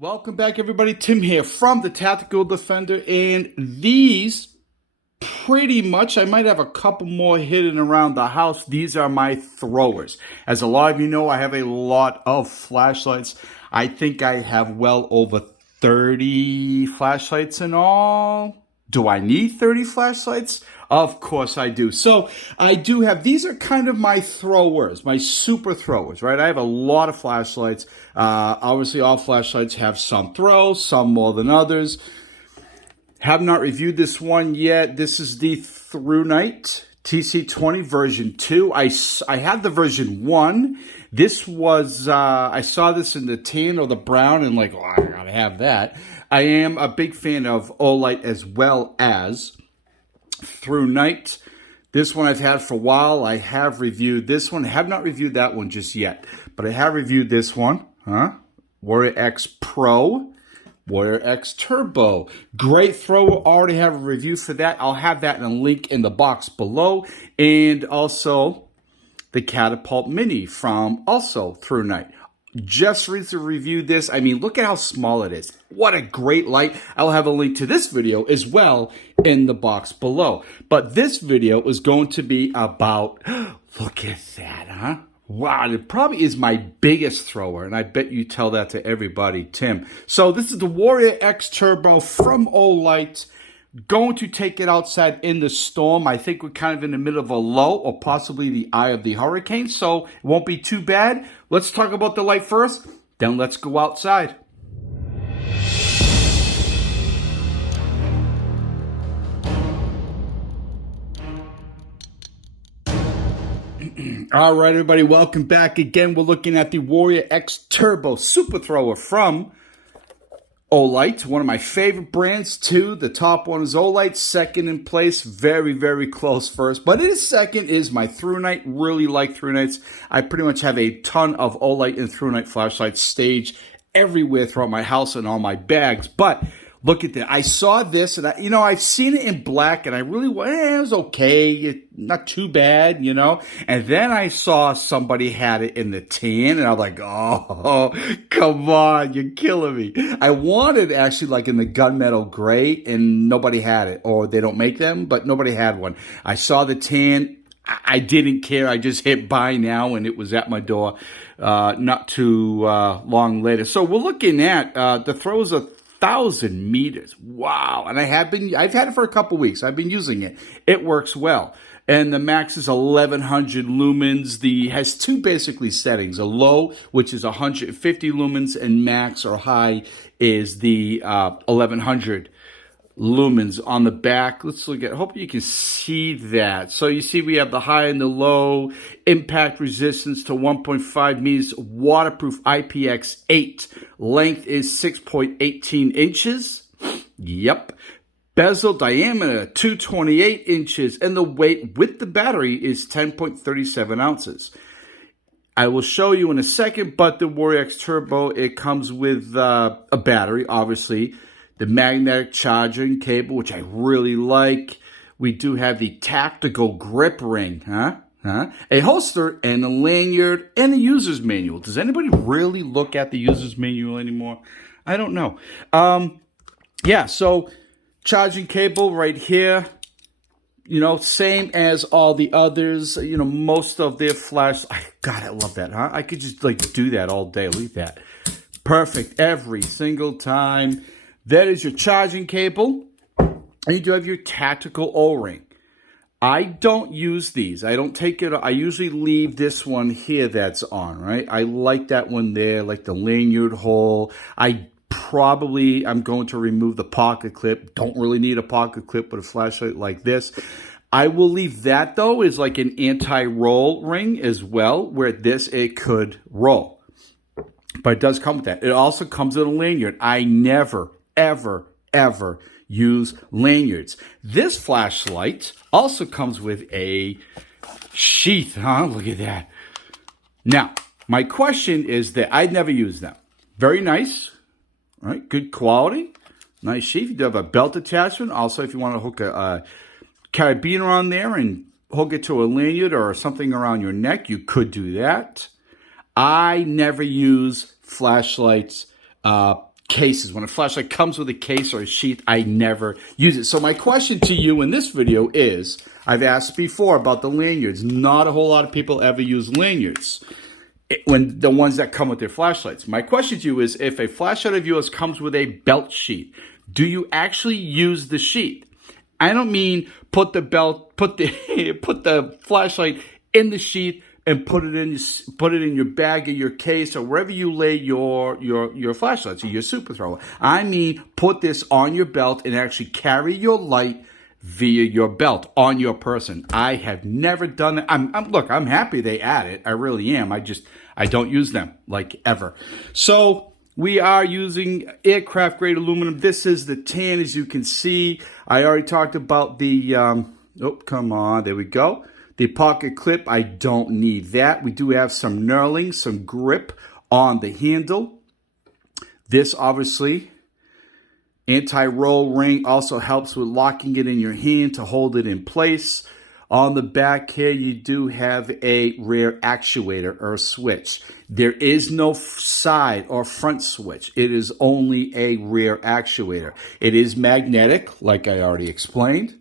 Welcome back, everybody. Tim here from the Tactical Defender, and these pretty much, I might have a couple more hidden around the house. These are my throwers. As a lot of you know, I have a lot of flashlights. I think I have well over 30 flashlights in all. Do I need 30 flashlights? Of course I do. So I do have, these are kind of my throwers, my super throwers, right? I have a lot of flashlights. Obviously all flashlights have some throw, some more than others. Have not reviewed this one yet. This is the Through Night TC20 version 2. I had the version 1. This was, I saw this in the tan or the brown and like, oh, I gotta have that. I am a big fan of Olight as well as Through Night. This one I've had for a while. I have reviewed this one. I have not reviewed that one just yet, but I have reviewed this one. Warrior X Pro, Warrior X Turbo. Great thrower. Already have a review for that. I'll have that in a link in the box below. And also the Catapult Mini from also Through Night. Just recently reviewed this. I mean, look at how small it is. What a great light. I'll have a link to this video as well in the box below. But this video is going to be about, look at that, huh? Wow, it probably is my biggest thrower, and I bet you tell that to everybody, Tim. So this is the Warrior X Turbo from Olight. Going to take it outside in the storm. I think we're kind of in the middle of a low or possibly the eye of the hurricane, so it won't be too bad. Let's talk about the light first, then let's go outside. All right, everybody, welcome back again. We're looking at the Warrior X Turbo Super Thrower from Olight, one of my favorite brands too. The top one is Olight, second in place, very, very close first. But it is second is my Through Night. Really like Through Nights. I pretty much have a ton of Olight and Through Night flashlights staged everywhere throughout my house and all my bags. But look at that. I saw this and I've seen it in black and I really, it was okay. Not too bad, And then I saw somebody had it in the tan and I'm like, oh, come on, you're killing me. I wanted actually like in the gunmetal gray and nobody had it, or they don't make them, but nobody had one. I saw the tan. I didn't care. I just hit buy now and it was at my door not too long later. So we're looking at the throws of 1,000 meters. Wow. And I've had it for a couple weeks. I've been using it. It works well. And the max is 1,100 lumens. Has two basically settings. A low, which is 150 lumens, and max or high is the 1,100 lumens on the back. Let's look at, hope you can see that. So you see we have the high and the low, impact resistance to 1.5 meters, waterproof IPX8, length is 6.18 inches. Yep. Bezel diameter 228 inches, and the weight with the battery is 10.37 ounces. I will show you in a second, but the Warrior X Turbo, it comes with a battery, obviously. The magnetic charging cable, which I really like. We do have the tactical grip ring, a holster and a lanyard and a user's manual. Does anybody really look at the user's manual anymore? I don't know. Yeah, so charging cable right here. Same as all the others. Most of their flash. God, I love that, huh? I could just like do that all day. Look at that. Perfect every single time. That is your charging cable, and you do have your tactical O-ring. I don't use these. I don't take it. I usually leave this one here that's on, right? I like that one there, like the lanyard hole. I'm going to remove the pocket clip. Don't really need a pocket clip with a flashlight like this. I will leave that, though, as like an anti-roll ring as well, where it could roll. But it does come with that. It also comes with a lanyard. I never, ever use lanyards. This flashlight also comes with a sheath, huh? Look at that. Now, my question is that I'd never use them. Very nice, right? Good quality, nice sheath. You do have a belt attachment. Also, if you want to hook a carabiner on there and hook it to a lanyard or something around your neck, you could do that. I never use flashlights cases. When a flashlight comes with a case or a sheath, I never use it. So my question to you in this video is, I've asked before about the lanyards. Not a whole lot of people ever use lanyards when the ones that come with their flashlights. My question to you is, if a flashlight of yours comes with a belt sheath, do you actually use the sheath? I don't mean put the flashlight in the sheath and put it in your bag or your case or wherever you lay your flashlights or your super thrower. I mean, put this on your belt and actually carry your light via your belt on your person. I have never done it. Look, I'm happy they add it. I really am. I don't use them like ever. So we are using aircraft grade aluminum. This is the tan, as you can see. I already talked about the, oh, come on, there we go. The pocket clip, I don't need that. We do have some knurling, some grip on the handle. This obviously, anti-roll ring also helps with locking it in your hand to hold it in place. On the back here, you do have a rear actuator or switch. There is no side or front switch. It is only a rear actuator. It is magnetic, like I already explained.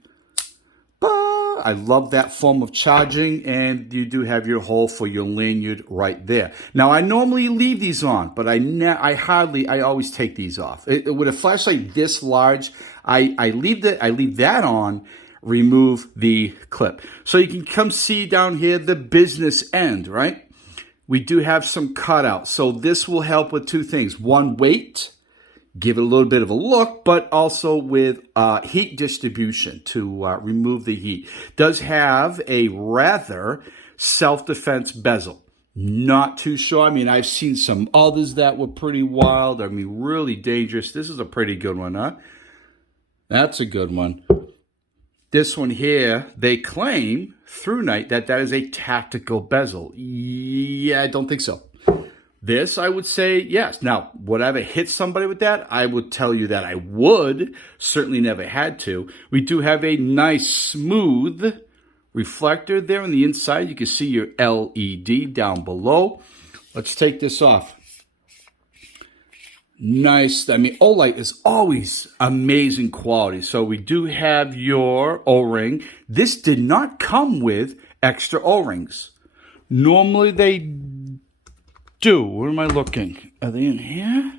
I love that form of charging, and you do have your hole for your lanyard right there. Now, I normally leave these on, but I always take these off. With a flashlight this large, I leave that on, remove the clip. So you can come see down here the business end, right? We do have some cutouts. So this will help with two things. One, weight. Give it a little bit of a look, but also with heat distribution to remove the heat. Does have a rather self-defense bezel. Not too sure. I mean, I've seen some others that were pretty wild. I mean, really dangerous. This is a pretty good one, huh? That's a good one. This one here, they claim through night that is a tactical bezel. Yeah, I don't think so. This, I would say, yes. Now, would I ever hit somebody with that? I would tell you that I would. Certainly never had to. We do have a nice, smooth reflector there on the inside. You can see your LED down below. Let's take this off. Nice. I mean, Olight is always amazing quality. So we do have your O-ring. This did not come with extra O-rings. Normally they do. Where am I looking? Are they in here?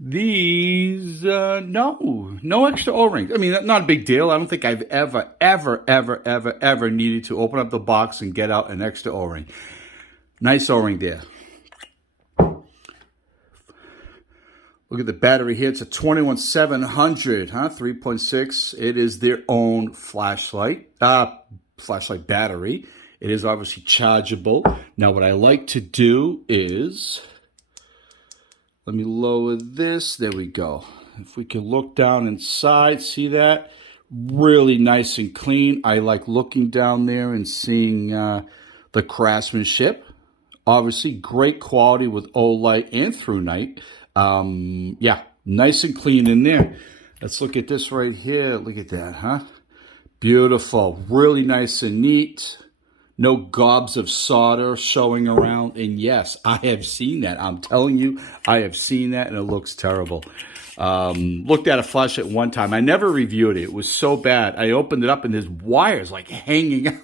These, no extra O-rings. I mean, not a big deal. I don't think I've ever needed to open up the box and get out an extra O-ring. Nice O-ring there. Look at the battery here. It's a 21700, huh? 3.6. It is their own flashlight battery. It is obviously chargeable. Now, what I like to do is, let me lower this. There we go. If we can look down inside, see that? Really nice and clean. I like looking down there and seeing the craftsmanship. Obviously, great quality with Olight and through night. Yeah, nice and clean in there. Let's look at this right here. Look at that, huh? Beautiful. Really nice and neat. No gobs of solder showing around. And yes, I have seen that. I'm telling you, I have seen that, and it looks terrible. Looked at a flashlight one time. I never reviewed it. It was so bad. I opened it up, and there's wires like hanging out.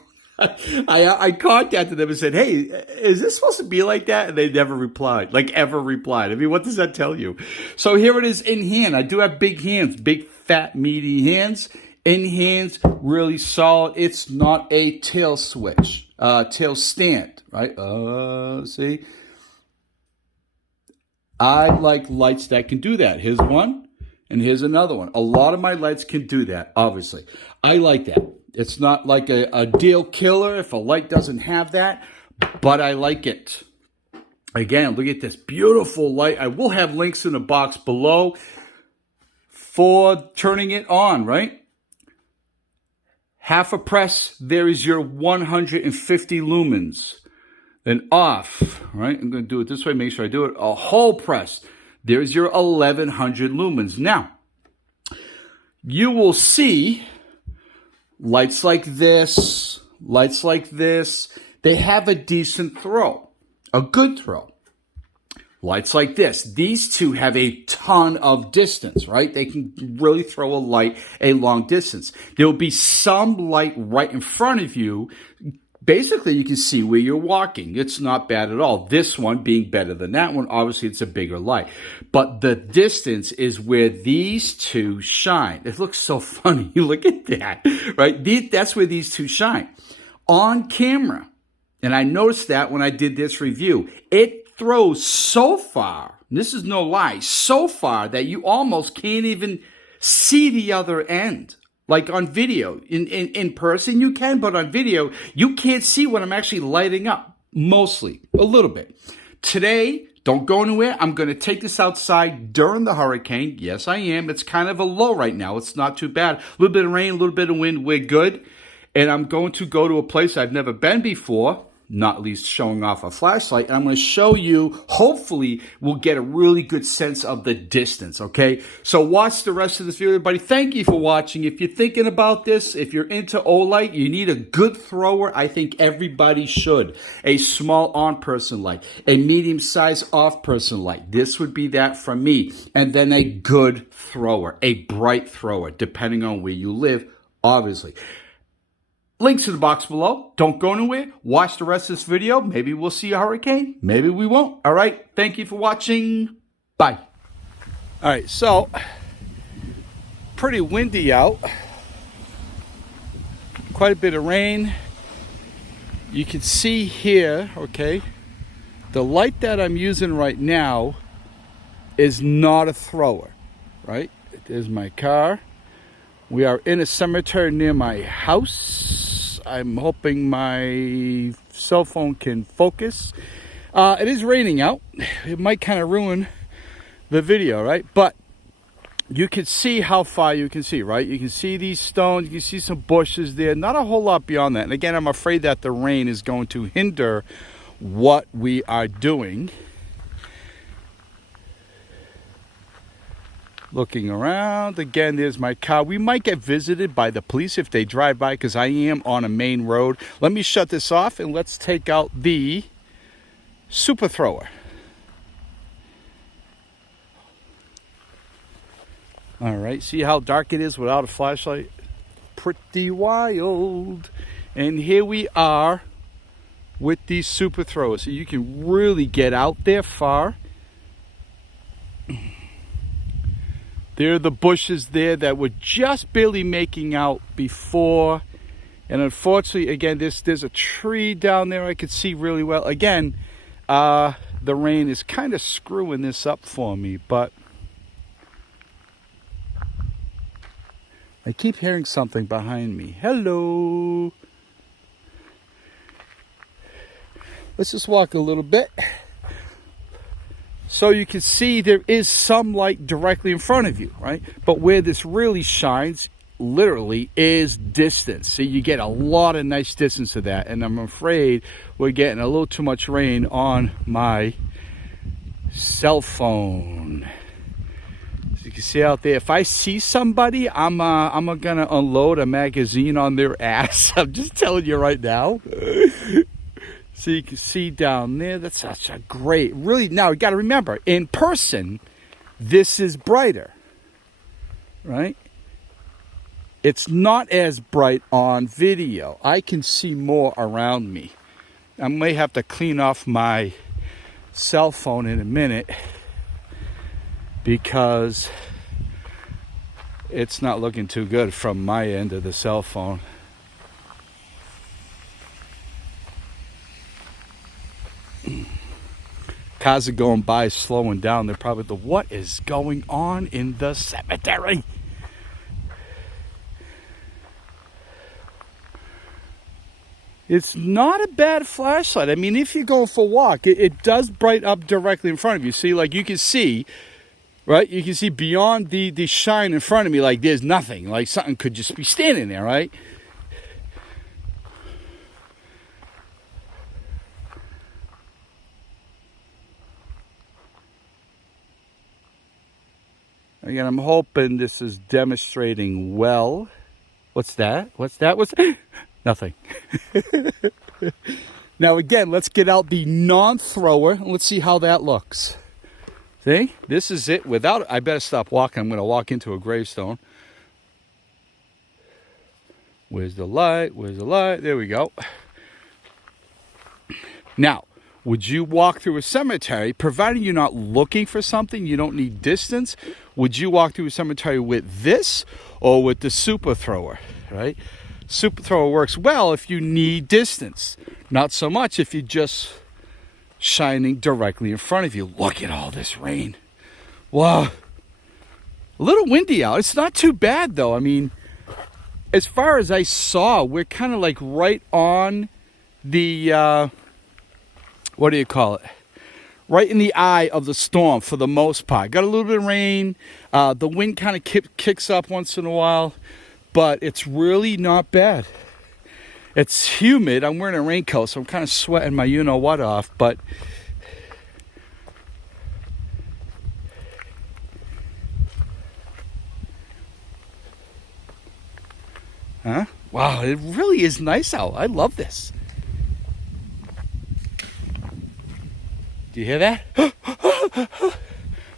I contacted them and said, hey, is this supposed to be like that? And they never replied, like ever replied. I mean, what does that tell you? So here it is in hand. I do have big hands, big, fat, meaty hands. In hands, really solid. It's not a tail switch, tail stand, right? See? I like lights that can do that. Here's one, and here's another one. A lot of my lights can do that, obviously. I like that. It's not like a deal killer if a light doesn't have that, but I like it. Again, look at this beautiful light. I will have links in the box below for turning it on, right? Half a press, there is your 150 lumens. Then off, right? I'm going to do it this way, make sure I do it. A whole press, there's your 1100 lumens. Now, you will see lights like this, they have a decent throw, a good throw. Lights like this. These two have a ton of distance, right? They can really throw a light a long distance. There will be some light right in front of you. Basically, you can see where you're walking. It's not bad at all. This one being better than that one, obviously it's a bigger light. But the distance is where these two shine. It looks so funny. Look at that, right? That's where these two shine. On camera, and I noticed that when I did this review, it throws so far, this is no lie, so far that you almost can't even see the other end. Like on video, in person you can, but on video, you can't see what I'm actually lighting up, mostly, a little bit. Today, don't go anywhere. I'm going to take this outside during the hurricane. Yes, I am. It's kind of a low right now. It's not too bad. A little bit of rain, a little bit of wind, we're good. And I'm going to go to a place I've never been before, not least showing off a flashlight. And I'm going to show you, hopefully, we'll get a really good sense of the distance, okay? So watch the rest of this video, everybody. Thank you for watching. If you're thinking about this, if you're into Olight, you need a good thrower. I think everybody should. A small on-person light, a medium-sized off-person light. This would be that from me. And then a good thrower, a bright thrower, depending on where you live, obviously. Links in the box below. Don't go anywhere. Watch the rest of this video. Maybe we'll see a hurricane. Maybe we won't. All right. Thank you for watching. Bye. All right. So, pretty windy out. Quite a bit of rain. You can see here, okay, the light that I'm using right now is not a thrower, right? There's my car. We are in a cemetery near my house. I'm hoping my cell phone can focus. It is raining out. It might kind of ruin the video, right? But you can see how far you can see, right? You can see these stones. You can see some bushes there. Not a whole lot beyond that. And again, I'm afraid that the rain is going to hinder what we are doing. Looking around. Again, there's my car. We might get visited by the police if they drive by because I am on a main road. Let me shut this off and let's take out the super thrower. All right. See how dark it is without a flashlight? Pretty wild. And here we are with these super throwers. So you can really get out there far. There are the bushes there that were just barely making out before. And unfortunately, again, there's a tree down there I could see really well. Again, the rain is kind of screwing this up for me, but I keep hearing something behind me. Hello. Let's just walk a little bit. So you can see there is some light directly in front of you, right? But where this really shines, literally, is distance. So you get a lot of nice distance to that. And I'm afraid we're getting a little too much rain on my cell phone. So you can see out there, if I see somebody, I'm gonna unload a magazine on their ass. I'm just telling you right now. So you can see down there, that's such a great, really, now you got to remember, in person, this is brighter, right? It's not as bright on video. I can see more around me. I may have to clean off my cell phone in a minute because it's not looking too good from my end of the cell phone. Cars are going by, slowing down. They're probably what is going on in the cemetery? It's not a bad flashlight. I mean, if you're going for a walk, it does bright up directly in front of you. See, like you can see, right? You can see beyond the shine in front of me, like there's nothing. Like something could just be standing there, right? Again, I'm hoping this is demonstrating well. What's that? What's that? Nothing. Now, again, let's get out the non-thrower and let's see how that looks. See, this is it. Without, I better stop walking. I'm going to walk into a gravestone. Where's the light? Where's the light? There we go. Now, would you walk through a cemetery, providing you're not looking for something, you don't need distance, would you walk through a cemetery with this or with the super thrower, right? Super thrower works well if you need distance. Not so much if you're just shining directly in front of you. Look at all this rain. Wow. A little windy out. It's not too bad, though. I mean, as far as I saw, we're kind of like right on the, what do you call it? Right in the eye of the storm for the most part. Got a little bit of rain. The wind kind of kicks up once in a while, but it's really not bad. It's humid. I'm wearing a raincoat, so I'm kind of sweating my you-know-what off, but huh? Wow, it really is nice out. I love this. Do you hear that?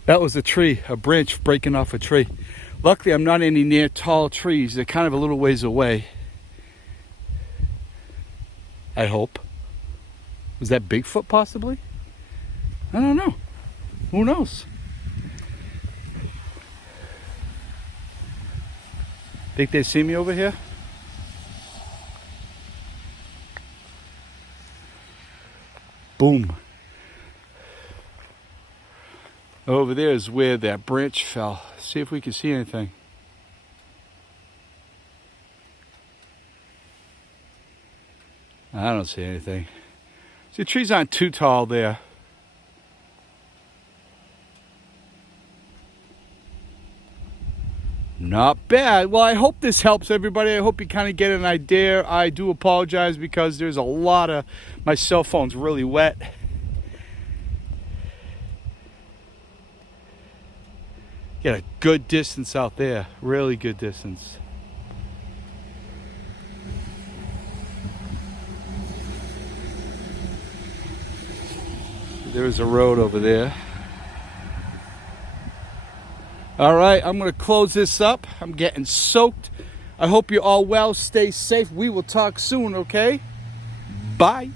That was a tree, a branch breaking off a tree. Luckily, I'm not any near tall trees. They're kind of a little ways away. I hope. Was that Bigfoot possibly? I don't know. Who knows? Think they see me over here? Boom. Over there is where that branch fell. See if we can see anything. I don't see anything. See, the trees aren't too tall there. Not bad. Well, I hope this helps everybody. I hope you kind of get an idea. I do apologize because there's a lot of... My cell phone's really wet. Get a good distance out there. Really good distance. There's a road over there. All right, I'm going to close this up. I'm getting soaked. I hope you're all well. Stay safe. We will talk soon, okay? Bye.